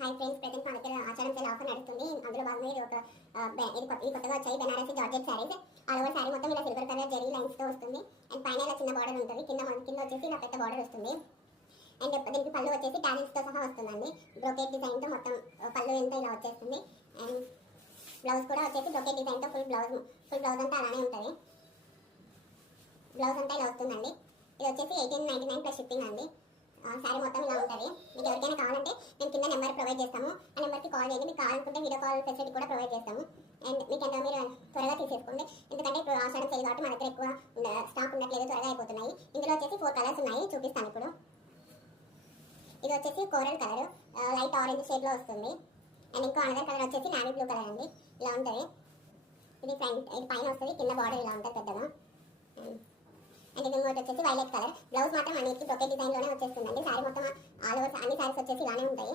Hi friends, present మా దగ్గర ఆషాఢం sale offer నడుస్తుంది. అందులో భాగంగా ఇది ఒక ఇది కొత్తగా వచ్చాయి Banarasi georgette saris. All over sari మొత్తం ఇలా సిల్వర్ కలర్ జెరీ లైన్స్ తో వస్తుంది. అండ్ పైన ఇలా చిన్న బార్డర్ ఉంటుంది, కింద వచ్చేసి ఇలా పెద్ద బార్డర్ వస్తుంది. అండ్ దీనికి పళ్ళు వచ్చేసి టాజిల్స్ తో సహా వస్తుందండి. బ్రోకెట్ డిజైన్ తో మొత్తం పళ్ళు ఎంత ఇలా వచ్చేస్తుంది. అండ్ బ్లౌజ్ కూడా వచ్చేసి బ్రోకెట్ డిజైన్ తో ఫుల్ బ్లౌజ్ అంతా అలానే ఉంటుంది. బ్లౌజ్ అంతా ఇలా వస్తుందండి. ఇది వచ్చేసి 1899 ప్లస్ షిప్పింగ్ అండి. శారీ మొత్తం ఇలా ఉంటుంది. మీకు ఎవరికైనా కావాలంటే మేము కింద నెంబర్ ప్రొవైడ్ చేస్తాము. ఆ నెంబర్కి కాల్ చేయండి. మీకు కావాలనుకుంటే వీడియో కాల్ ఫెసిలిటీ కూడా ప్రొవైడ్ చేస్తాము. అండ్ మీకు ఎంత మీరు త్వరగా తీసేసుకోండి. ఎందుకంటే ఇప్పుడు ఆషాఢం సేల్ కాబట్టి మన దగ్గర ఎక్కువ స్టాక్ ఉండట్లేదు, త్వరగా అయిపోతున్నాయి. ఇందులో వచ్చేసి 4 కలర్స్ ఉన్నాయి, చూపిస్తాను ఇప్పుడు. ఇది వచ్చేసి కోరల్ కలర్, లైట్ ఆరెంజ్ షేడ్లో వస్తుంది. అండ్ ఇంకో అనదర్ కలర్ వచ్చేసి నావీ బ్లూ కలర్ అండి. ఇలా ఉంటుంది. ఇది పైన వస్తుంది, కింద బార్డర్ ఇలా ఉంటుంది పెద్దగా. అండ్ ఇది ఇంకోటి వచ్చేసి వైలెట్ కలర్. బ్లౌజ్ మాత్రం అన్నిటికీ బ్రోకెట్ డిజైన్ లోనే వచ్చేస్తుందండి. శారీ మొత్తం ఆల్ ఓవర్ అన్ని శారీస్ వచ్చేసి ఇలానే ఉంటాయి.